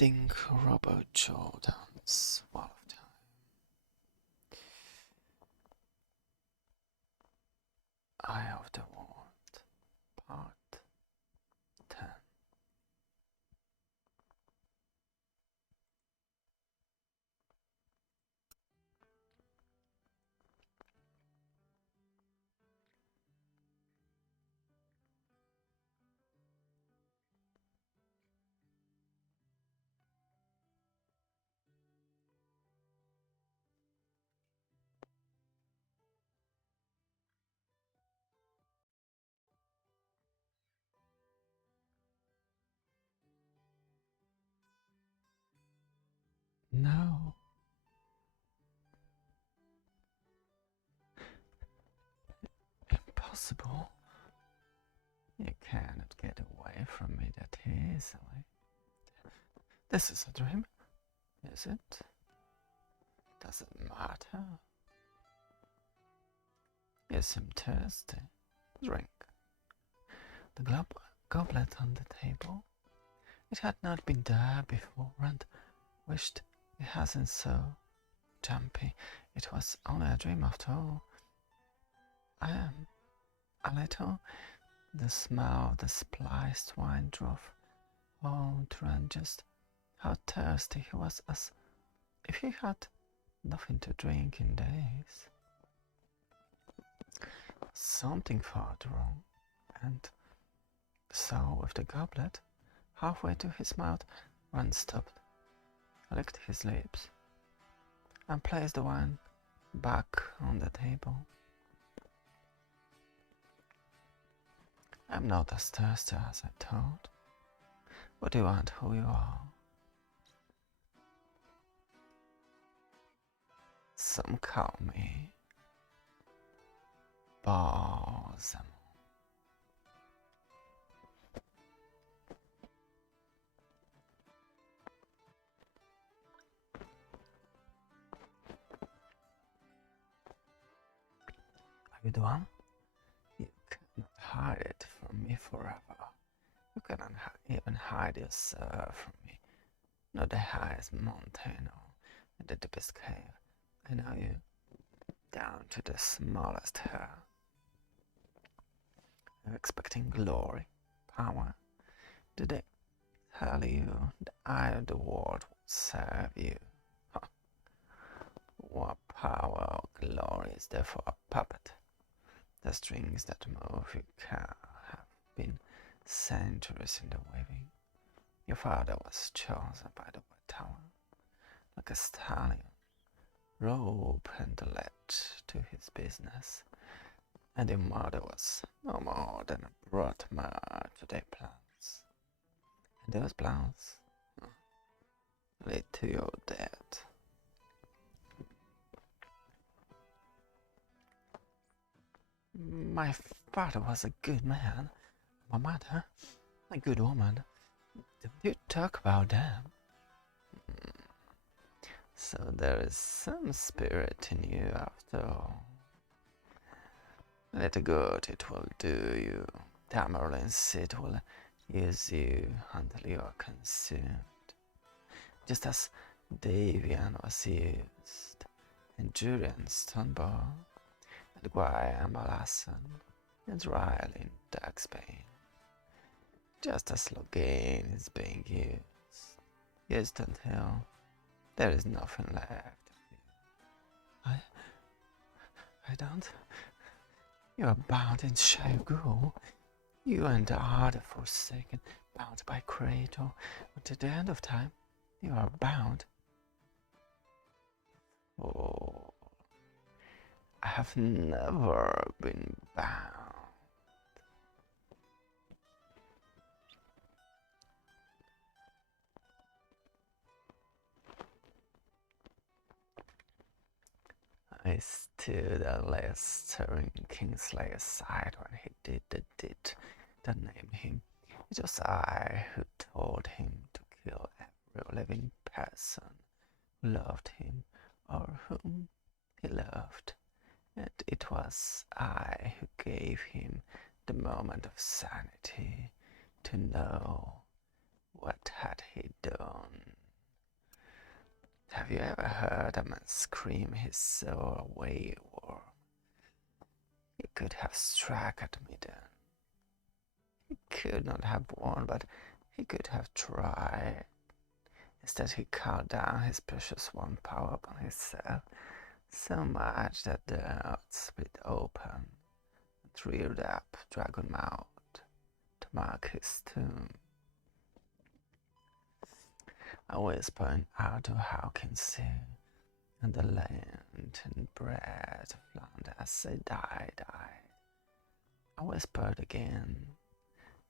reading Robert Jordan's Wall of Time. Eye of the World, Part 10. No. Impossible. You cannot get away from me that easily. This is a dream, is it? Does it matter? You seem thirsty. Drink. The goblet on the table. It had not been there before, and wished it hasn't so jumpy. It was only a dream after all. I am a little. The smell of the spiced wine drove home to Ren just how thirsty he was, as if he had nothing to drink in days. Something felt wrong, and so with the goblet halfway to his mouth, Ren stopped, licked his lips, and placed the wine back on the table. I'm not as thirsty as I thought. What do you want? Who you are? Some call me Balsam. Are you the one? You cannot hide it from me forever. You cannot even hide yourself from me. Not the highest mountain or the deepest cave. I know you down to the smallest hair. Are you expecting glory, power? Did they tell you the eye of the world would serve you? Huh. What power or glory is there for a puppet? The strings that move you can have been centuries in the weaving. Your father was chosen by the White Tower, like a stallion, rope and led to his business, and your mother was no more than a brought mare to their plans. And those plans lead to your death. My father was a good man. My mother, a good woman. Don't you talk about them? So there is some spirit in you after all. Let good it will do you. Tamerlane's seed will use you until you are consumed. Just as Davian was used, and Julian Stoneball, and Guy Malasson, and Riley in Darksbane. Just as Logain is being used until there is nothing left of you. I don't. You are bound in Shaigu. You and the other Forsaken, bound by Kratos. Until the end of time, you are bound. Oh, I have never been bound. I stood at last staring Kingslayer's side when he did the deed that named him. It was I who told him to kill every living person who loved him or whom he loved, and it was I who gave him the moment of sanity to know What had he done? Have you ever heard a man scream his soul away, or he could have struck at me then? He could not have won, but he could have tried. Instead, he called down his precious one power upon himself, so much that the earth split open and reared up dragon mouth to mark his tomb. I whispered out to Hawkins and the land and bread flung as they died. I whispered again,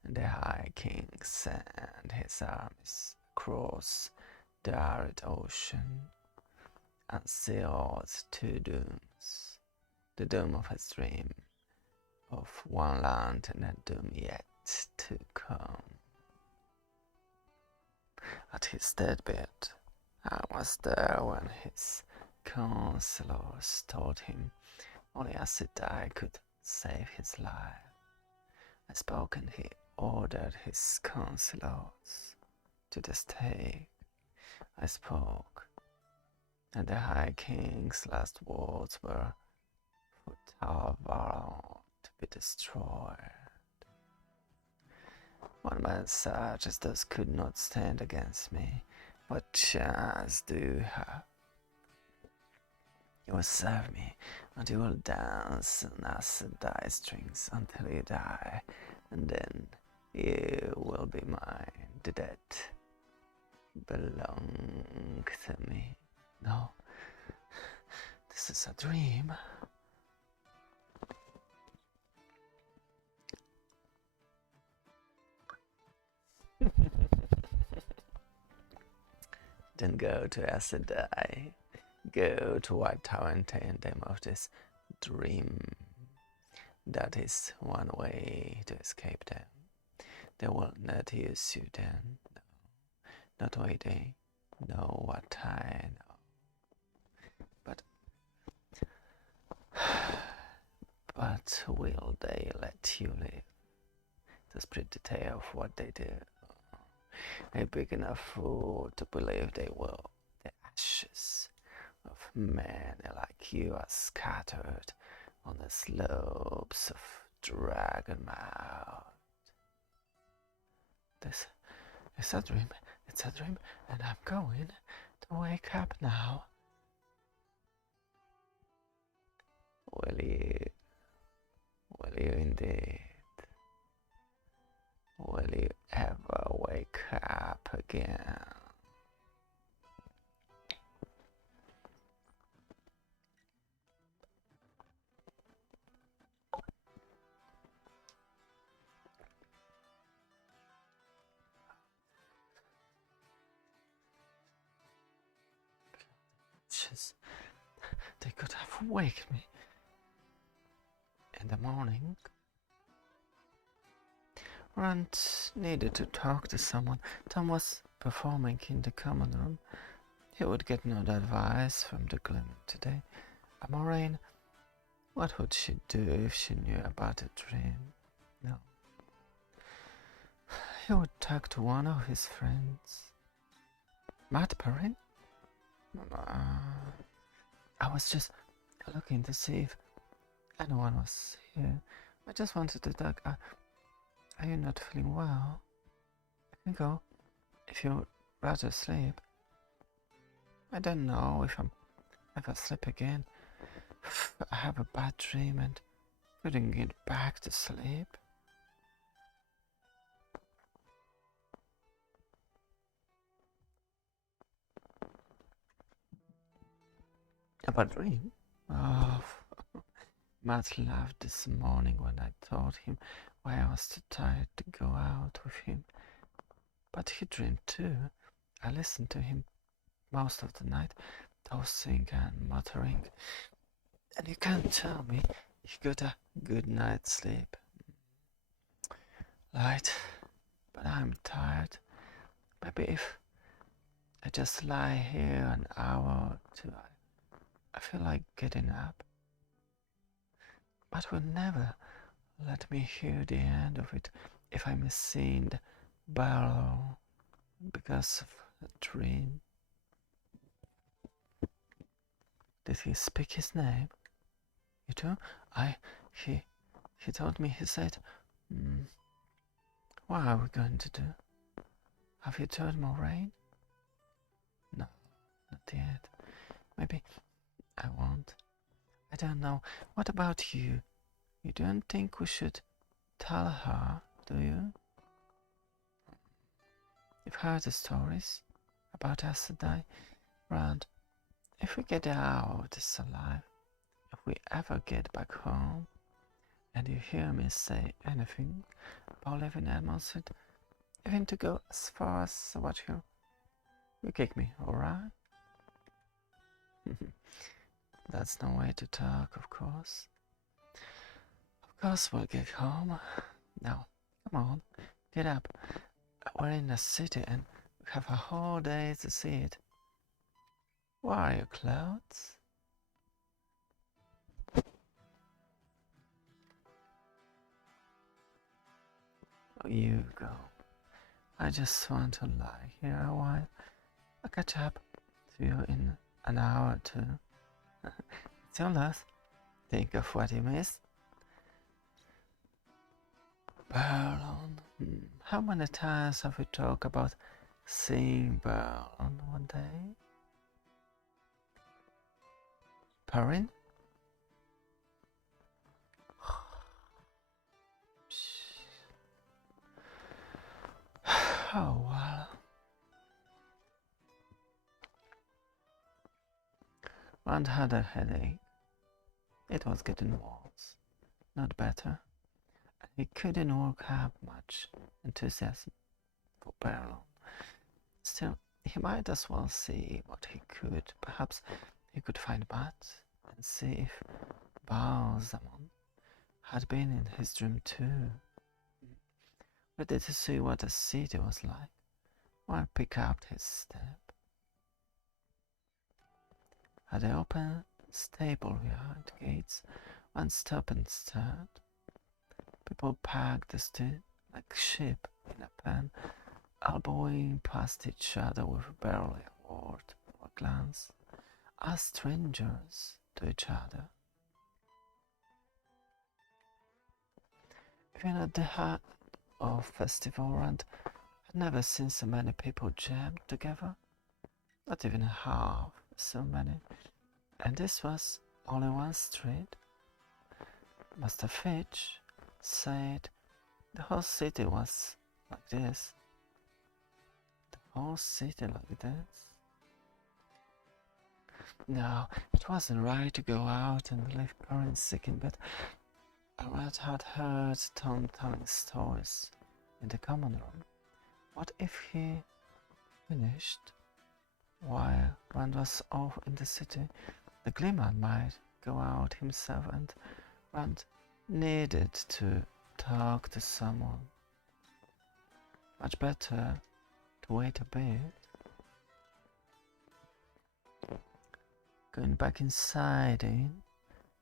and the High King sent his armies across the arid ocean and sealed two dooms, the doom of his dream of one land and a doom yet to come. At his deathbed, I was there when his counselors told him only as he died could save his life. I spoke and he ordered his counselors to the stake. I spoke, and the High King's last words were for Tower to be destroyed. One man such as those could not stand against me. What chance do you have? You will serve me, and you will dance on acid strings until you die, and then you will be mine. The dead belong to me. No, this is a dream. Then go to Aes Sedai. Go to White Tower and tell them of this dream. That is one way to escape them. They will not use you then. No. Not why they know what I know. But will they let you live to spread the tale of what they do? A big enough fool to believe they will. The ashes of men like you are scattered on the slopes of Dragonmouth. This is a dream. It's a dream, and I'm going to wake up now. Will you? Will you indeed? Will you ever wake up again? They could have waked me in the morning. Rand needed to talk to someone. Tom was performing in the common room. He would get no advice from the Glimmer today. Moraine, what would she do if she knew about a dream? No. He would talk to one of his friends. Matt Perrin? I was just looking to see if anyone was here. I just wanted to talk. Are you not feeling well? I can go if you'd rather sleep. I don't know if I'm ever sleep again. I have a bad dream and couldn't get back to sleep. A bad dream? Oh, Matt laughed this morning when I told him why I was too tired to go out with him. But he dreamed too. I listened to him most of the night, tossing and muttering. And you can't tell me he got a good night's sleep. Right, but I'm tired. Maybe if I just lie here an hour or two, I feel like getting up. But will never let me hear the end of it if I'm seen the barrel because of a dream. Did he speak his name? You too? He told me, he said, what are we going to do? Have you told Moraine? No, not yet. Maybe I won't. I don't know. What about you? You don't think we should tell her, do you? You've heard the stories about Aes Sedai, Rand. If we get out of this alive, if we ever get back home, and you hear me say anything about living in Edmondsfield, even to go as far as what you kick me, alright? That's no way to talk, of course. Of course we'll get home. Now, come on, get up. We're in the city and we have a whole day to see it. Where are your clothes? Oh, you go. I just want to lie here a while. I'll catch up to you in an hour or two. It's your loss. Think of what you missed. Baerlon. How many times have we talked about seeing Baerlon one day? Perrin? Oh, well. Rand had a headache. It was getting worse, not better. And he couldn't work up much enthusiasm for Baerlon. Still, he might as well see what he could. Perhaps he could find Bat and see if Balsamon had been in his dream too. Ready to see what the city was like, while pick up his step. At the open stable yard gates, one stopped and stared. People packed the stood like sheep in a pen, elbowing past each other with barely a word or a glance, as strangers to each other. Even at the heart of festival, Rand had never seen so many people jammed together, not even half so many, and this was only one street. Master Fitch said the whole city was like this. The whole city like this. No, it wasn't right to go out and leave Perrin sick in bed. Rand had heard Tom telling stories in the common room. What if he finished while Rand was off in the city? The Glimmer might go out himself, and Rand needed to talk to someone. Much better to wait a bit. Going back inside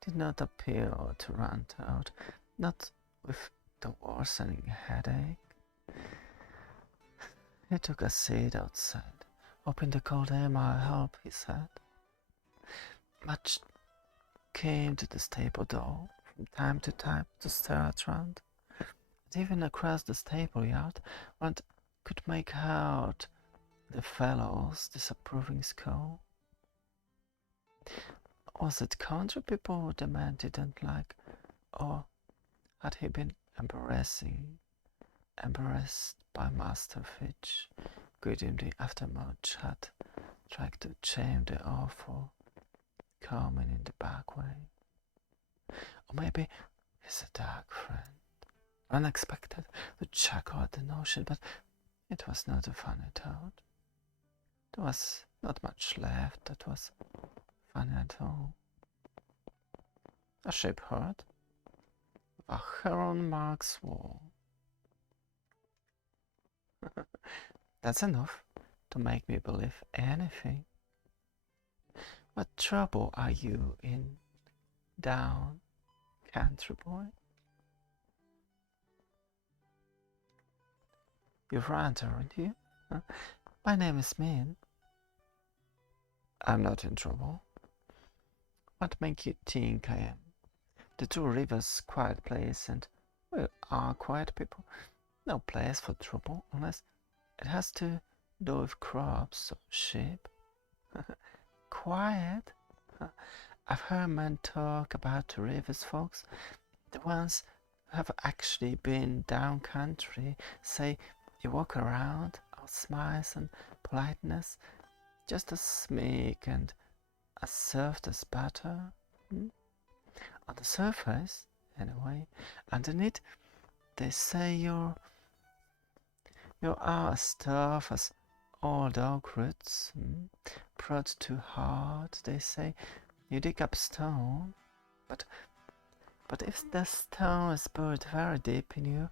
did not appeal to Rand out, not with the worsening headache. He took a seat outside, hoping the cold air might help, he said. Much came to the stable door from time to time to stare at Rand. And even across the stable yard, Rand could make out the fellow's disapproving scowl. Was it country people the man didn't like, or had he been embarrassed by Master Fitch, greeting the aftermatch had tried to shame the awful coming in the back way? Or maybe he's a dark friend, unexpected, to chuckle at the notion, but it was not a funny thought. There was not much left that was funny at all. A shepherd, a heron marks wall. That's enough to make me believe anything. What trouble are you in, down, country boy? You've run, aren't you? My name is Min. I'm not in trouble. What make you think I am? The Two Rivers quiet place, and we are quiet people. No place for trouble unless it has to do with crops or sheep. Quiet? I've heard men talk about the rivers folks, the ones who have actually been down country, say you walk around, all smiles and politeness, just as meek and as soft as butter. On the surface, anyway. Underneath, they say you're as tough as old oak roots. Prod too hard, they say. You dig up stone, but if the stone is buried very deep in you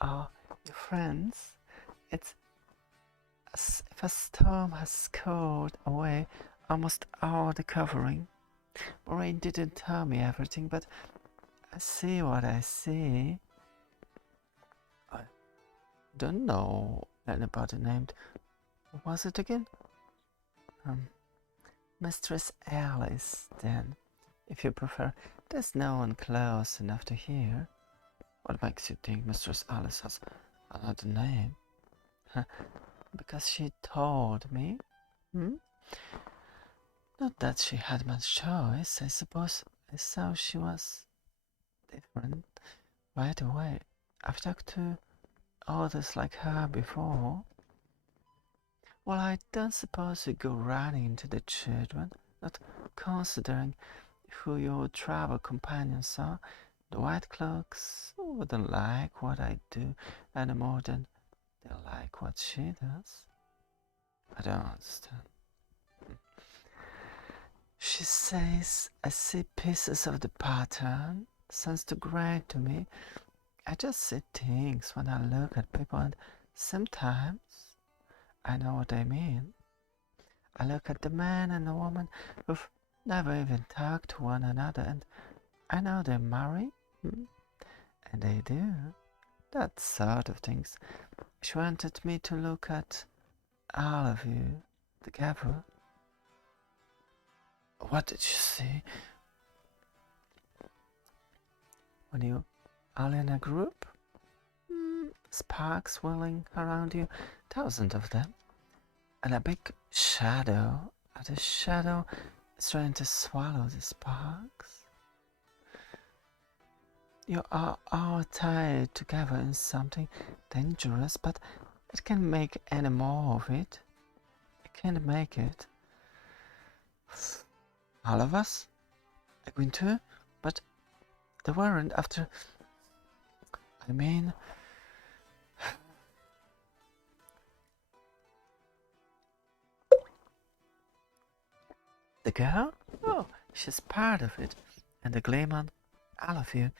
or your friends, it's as if a storm has cooled away almost all the covering. Maureen didn't tell me everything, but I see what I see. I don't know anybody named. What was it again? Mistress Alice, then, if you prefer. There's no one close enough to hear. What makes you think Mistress Alice has another name? Because she told me. Not that she had much choice, I suppose. I saw she was different right away. I've talked to others like her before. Well, I don't suppose you go running into the children, not considering who your travel companions are. The White Cloaks wouldn't like what I do any more than they like what she does. I don't understand. She says I see pieces of the pattern. Sounds too great to me. I just see things when I look at people, and sometimes I know what I mean. I look at the man and the woman who've never even talked to one another, and I know they're married. And they do. That sort of things. She wanted me to look at all of you together. What did you see? When you all in a group? Sparks whirling around you, thousands of them. And a big shadow, and the shadow is trying to swallow the sparks. You are all tied together in something dangerous, but it can't make any more of it. It can't make it. All of us? Egwin too? But they weren't after... I mean... The girl? Oh, she's part of it. And the Gleeman, all of you.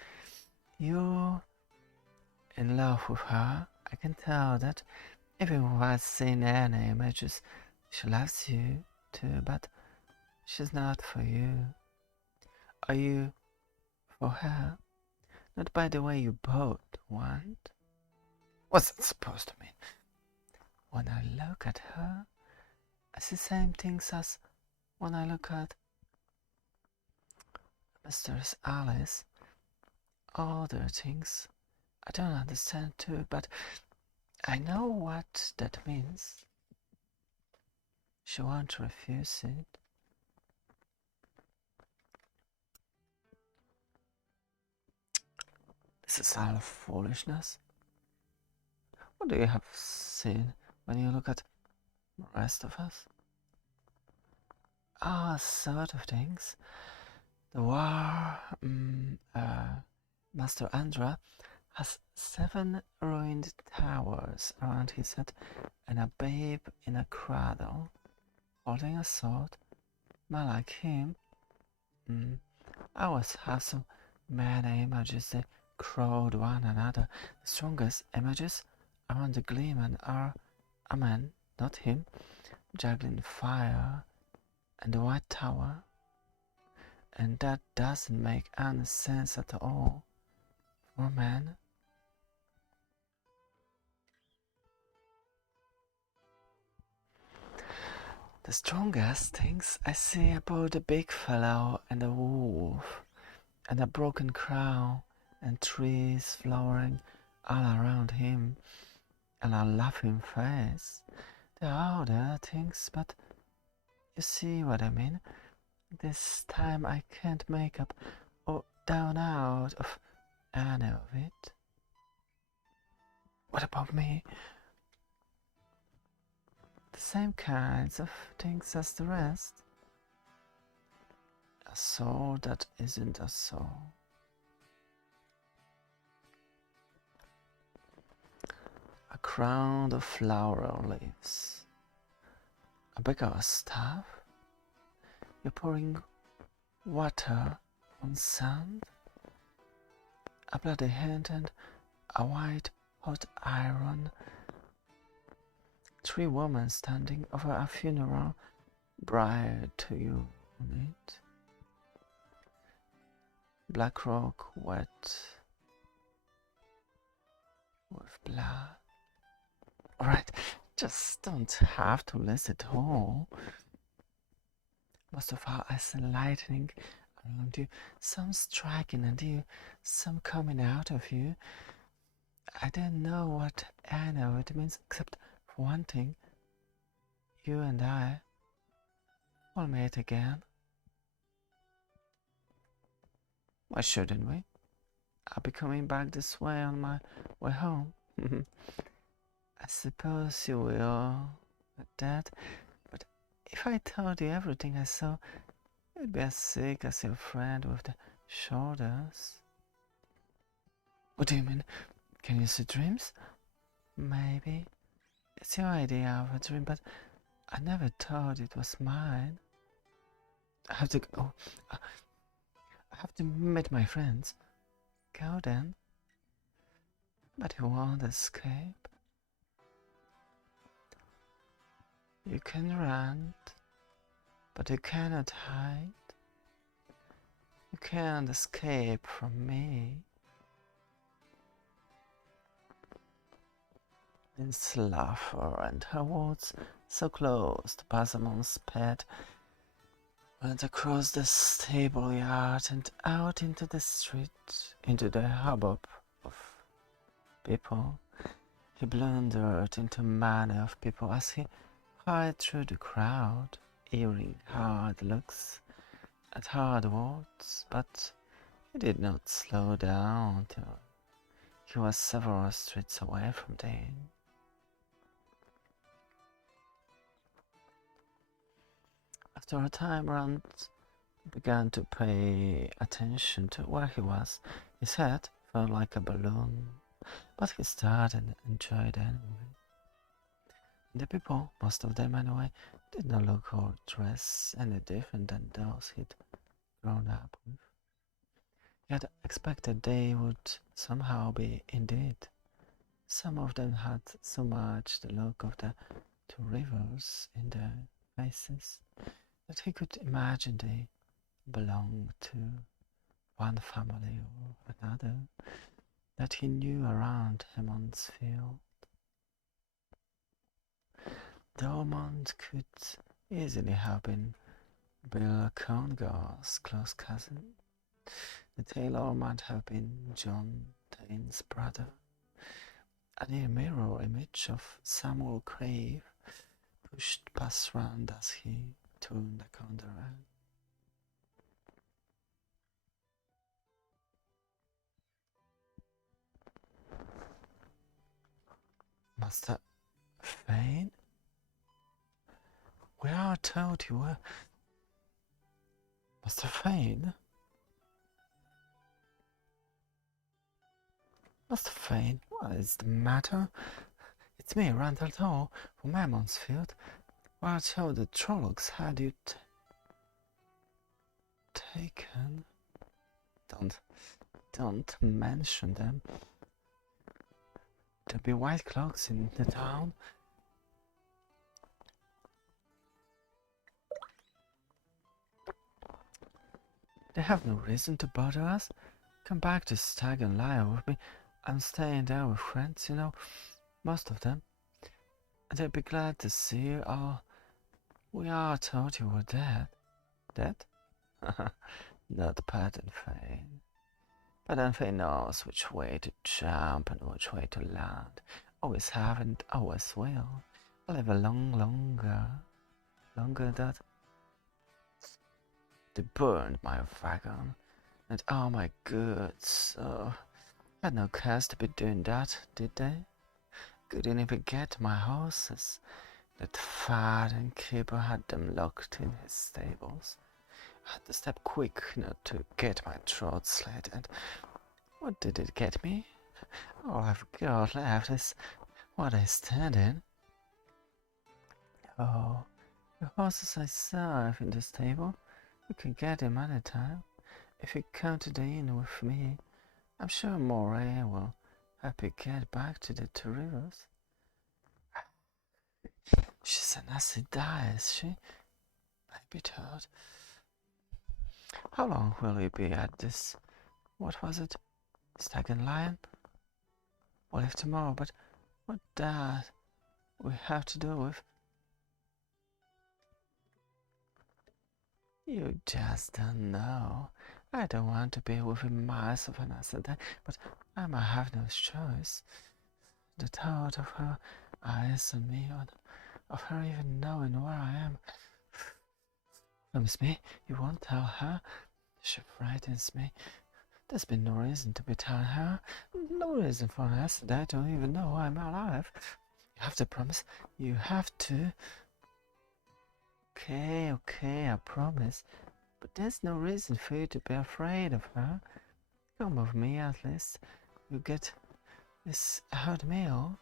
You're in love with her. I can tell that. Even without seeing any images, she loves you too, but she's not for you. Are you for her? Not by the way you both want. What's that supposed to mean? When I look at her, I see the same things as when I look at Mistress Alice. Other things I don't understand too, but I know what that means. She won't refuse it. This is all foolishness. What do you have seen when you look at the rest of us? All sort of things. The war, Master Andra has 7 ruined towers around his head and a babe in a cradle, holding a sword. Man like him. I always have so many images that crowd one another. The strongest images around the Gleeman are a man, not him, juggling fire and the White Tower. And that doesn't make any sense at all for a man. The strongest things I see about a big fellow and a wolf, and a broken crown, and trees flowering all around him, and a laughing face. There are other things, but you see what I mean? This time I can't make up or down out of any of it. What about me? The same kinds of things as the rest. A soul that isn't a soul. A crown of flower leaves. A bigger staff. You're pouring water on sand. A bloody hand and a white hot iron. 3 women standing over a funeral bride to you on it. Black rock wet with blood. Alright, just don't have to list it all. Most of all, I see lightning around you, some striking at you, some coming out of you. I don't know what any of it means, except for one thing. You and I will meet again. Why shouldn't we? I'll be coming back this way on my way home. I suppose you will at that, but if I told you everything I saw, you'd be as sick as your friend with the shoulders. What do you mean? Can you see dreams? Maybe. It's your idea of a dream, but I never thought it was mine. I have to go. I have to meet my friends. Go then. But you won't escape. You can run, but you cannot hide. You can't escape from me. This laughter and her words, so close to Basamon's pet, went across the stable yard and out into the street, into the hubbub of people. He blundered into many of people as he hurried through the crowd, hearing hard looks and hard words, but he did not slow down till he was several streets away from the inn. After a time, Rand began to pay attention to where he was. His head felt like a balloon, but he stared and enjoyed anyway. The people, most of them anyway, did not look or dress any different than those he'd grown up with. He had expected they would somehow be indeed. Some of them had so much the look of the 2 rivers in their faces that he could imagine they belonged to one family or another that he knew around Hammond's Field. The Ormond could easily have been Bill Congar's close cousin. The tailor might have been John Dane's brother. A near mirror image of Samuel Crave pushed past Rand as he turned the corner. Master Fane? We are told you were Master Fane? Master Fane, what is the matter? It's me, Randall Thor, from Emmonsfield. We are told the Trollocs had you taken. Don't mention them. There'll be white cloaks in the town. They have no reason to bother us. Come back to Stag and Lyre with me. I'm staying there with friends, you know, most of them. And they'd be glad to see you, or We all thought you were dead. Dead? Not Pattern Fane. Pattern Fane knows which way to jump and which way to land. Always have and always will. I'll live a longer that they burned my wagon and all my goods. So had no cause to be doing that, did they? Couldn't even get my horses. That fat innkeeper had them locked in his stables. I had to step quick not to get my throat slit, and what did it get me? All I've got left is what I stand in. Oh, the horses I serve in the stable, you can get them any time. If you come to the inn with me, I'm sure Moray will help you get back to the Two Rivers. She's a nasty die, is she? I be told. How long will you be at this? What was it? Stag and Lion? We'll leave tomorrow, but what that we have to do with? You just don't know. I don't want to be within miles of an accident, but I might have no choice. The thought of her eyes on me, of her even knowing where I am. Promise me you won't tell her. She frightens me. There's been no reason to be telling her. No reason for an accident. I don't even know I'm alive. You have to promise. You have to. Okay, I promise. But there's no reason for you to be afraid of her. Come with me at least. You get this hot meal.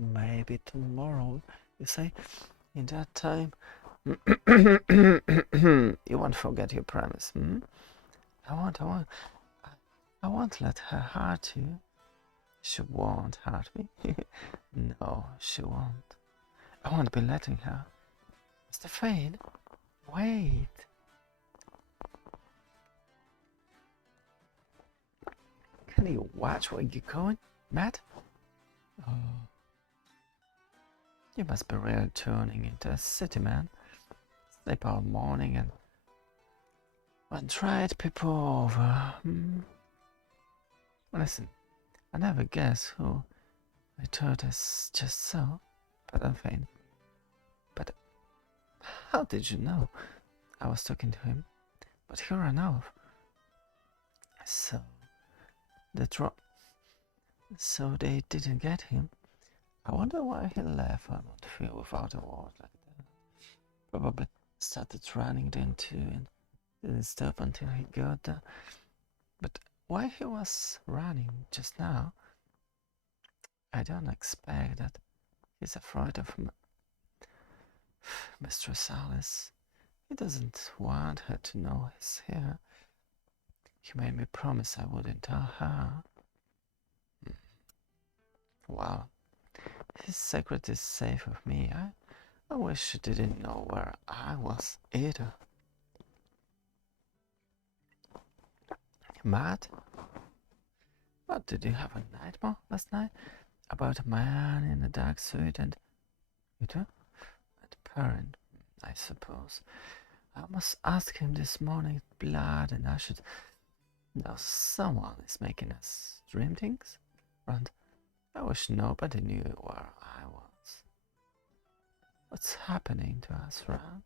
Maybe tomorrow, you say? In that time, you won't forget your promise, I won't let her hurt you. She won't hurt me. No, she won't. I won't be letting her. Mr. Fane, wait. Can you watch where you're going, Matt? Oh. You must be really turning into a city man. Sleep all morning and tried people over. Listen, I never guess who I thought is just so, but I'm fine. But how did you know I was talking to him? But he ran off. So so they didn't get him. I wonder why he left Montfield without a word like that. Probably started running then too and didn't stop until he got there. But why he was running just now, I don't expect that he's afraid of Mistress Alice. He doesn't want her to know he's here. He made me promise I wouldn't tell her. Well, his secret is safe with me. I wish he didn't know where I was either. Matt? What, did you have a nightmare last night? About a man in a dark suit and... You too? And parent, I suppose. I must ask him this morning, blood and ashes. Now someone is making us dream things? And I wish nobody knew where I was. What's happening to us, Ron?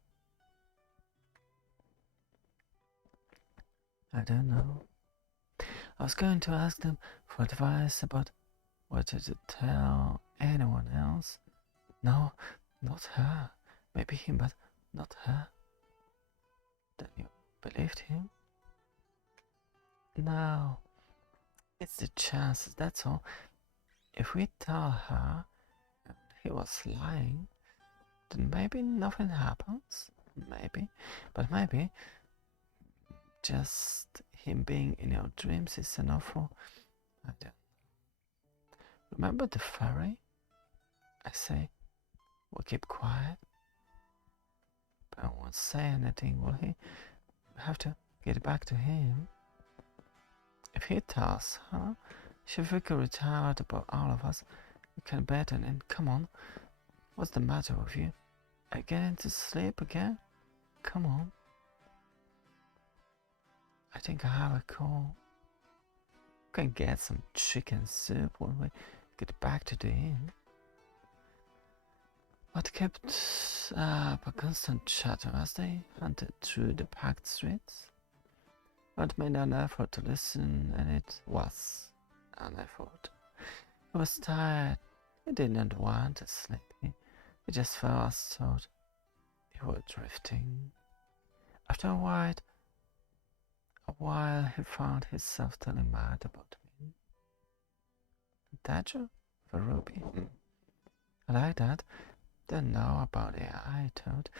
I don't know. I was going to ask them for advice about whether to tell anyone else. No, not her. Maybe him, but not her. Then you believed him? No. It's the chances, that's all. If we tell her and he was lying, then maybe nothing happens. Maybe. But maybe just him being in our dreams is enough for... I don't know. Remember the fairy? I say, we'll keep quiet. But I won't say anything, will he? We have to get back to him. If he tells her, she'll figure it out about all of us. We can bet on it. Come on. What's the matter with you? Are you getting to sleep again? Come on. I think I have a call. We can get some chicken soup when we get back to the inn. What kept up a constant chatter as they hunted through the packed streets? But made an effort to listen, and it was an effort. He was tired. He didn't want to sleep. He just felt as though he were drifting. After a while he found himself telling Matt about me. Thatcher? For Ruby? I like that. Don't know about it, I told.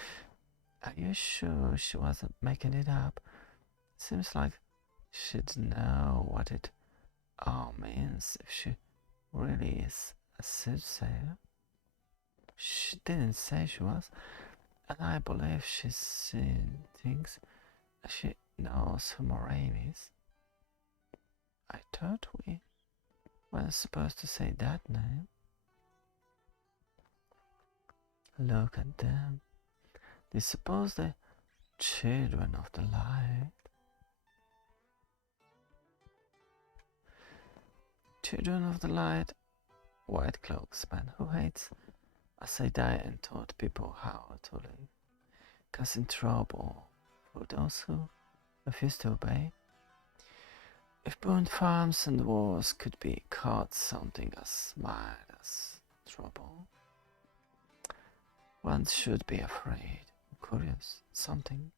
Are you sure she wasn't making it up? Seems like she'd know what it all means if she really is a soothsayer. She didn't say she was, and I believe she's seen things. She knows who Moraine is. I thought we weren't supposed to say that name. Look at them. They suppose they're children of the light. Children of the light, white cloaks, man who hates as they die and taught people how to live, causing trouble for those who refuse to obey. If burned farms and wars could be called something as mild as trouble, one should be afraid, curious, something.